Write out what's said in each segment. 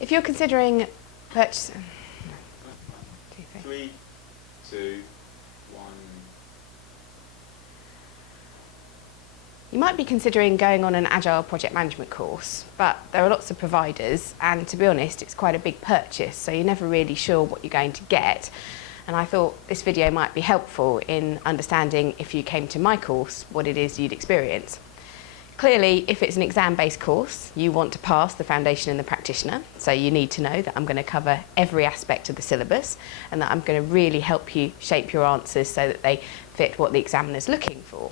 If you're considering purchasing... 3, 2, 1. You might be considering going on an Agile Project Management course, but there are lots of providers, and to be honest, it's quite a big purchase, so you're never really sure what you're going to get. And I thought this video might be helpful in understanding, if you came to my course, what it is you'd experience. Clearly, if it's an exam-based course, you want to pass the Foundation and the Practitioner, so you need to know that I'm going to cover every aspect of the syllabus and that I'm going to really help you shape your answers so that they fit what the examiner's looking for.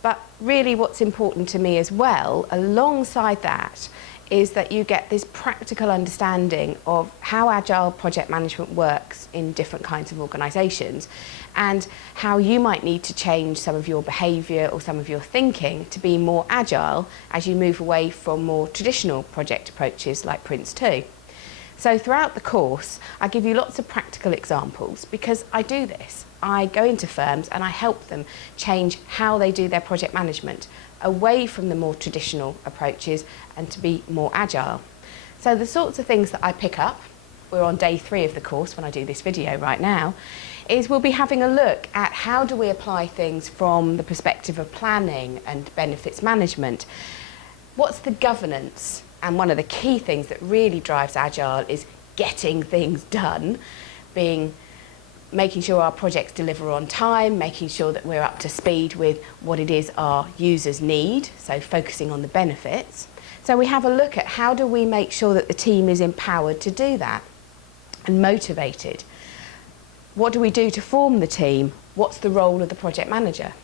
But really what's important to me as well, alongside that, is that you get this practical understanding of how Agile Project Management works in different kinds of organisations and how you might need to change some of your behaviour or some of your thinking to be more agile as you move away from more traditional project approaches like Prince2. So throughout the course, I give you lots of practical examples because I do this. I go into firms and I help them change how they do their project management away from the more traditional approaches and to be more agile. So the sorts of things that I pick up, we're on day 3 of the course when I do this video right now, is we'll be having a look at how do we apply things from the perspective of planning and benefits management. What's the governance? And one of the key things that really drives Agile is getting things done, making sure our projects deliver on time, making sure that we're up to speed with what it is our users need, so focusing on the benefits. So we have a look at how do we make sure that the team is empowered to do that and motivated. What do we do to form the team? What's the role of the project manager?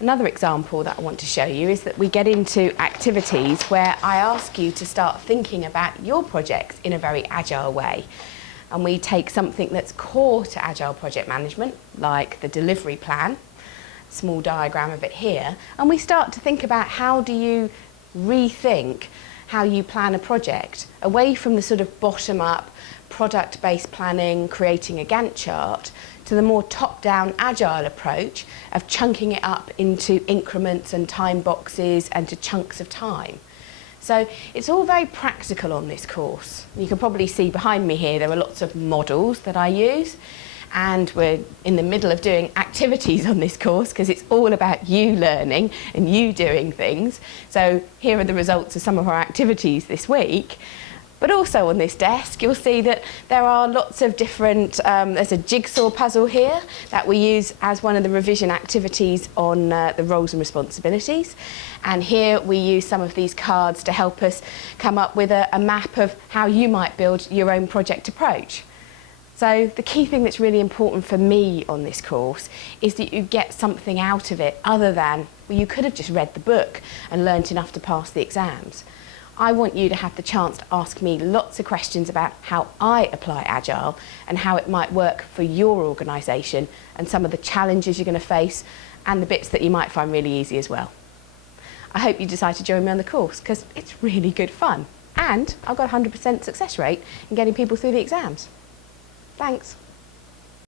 Another example that I want to show you is that we get into activities where I ask you to start thinking about your projects in a very agile way. And we take something that's core to Agile Project Management, like the delivery plan, small diagram of it here, and we start to think about how do you rethink how you plan a project away from the sort of bottom-up, product-based planning, creating a Gantt chart, to the more top-down agile approach of chunking it up into increments and time boxes and to chunks of time. So it's all very practical on this course. You can probably see behind me here there are lots of models that I use, and we're in the middle of doing activities on this course because it's all about you learning and you doing things. So here are the results of some of our activities this week. But also on this desk, you'll see that there are lots of different, there's a jigsaw puzzle here that we use as one of the revision activities on the roles and responsibilities. And here we use some of these cards to help us come up with a map of how you might build your own project approach. So the key thing that's really important for me on this course is that you get something out of it other than, well, you could have just read the book and learnt enough to pass the exams. I want you to have the chance to ask me lots of questions about how I apply Agile and how it might work for your organisation and some of the challenges you're going to face and the bits that you might find really easy as well. I hope you decide to join me on the course because it's really good fun and I've got a 100% success rate in getting people through the exams. Thanks.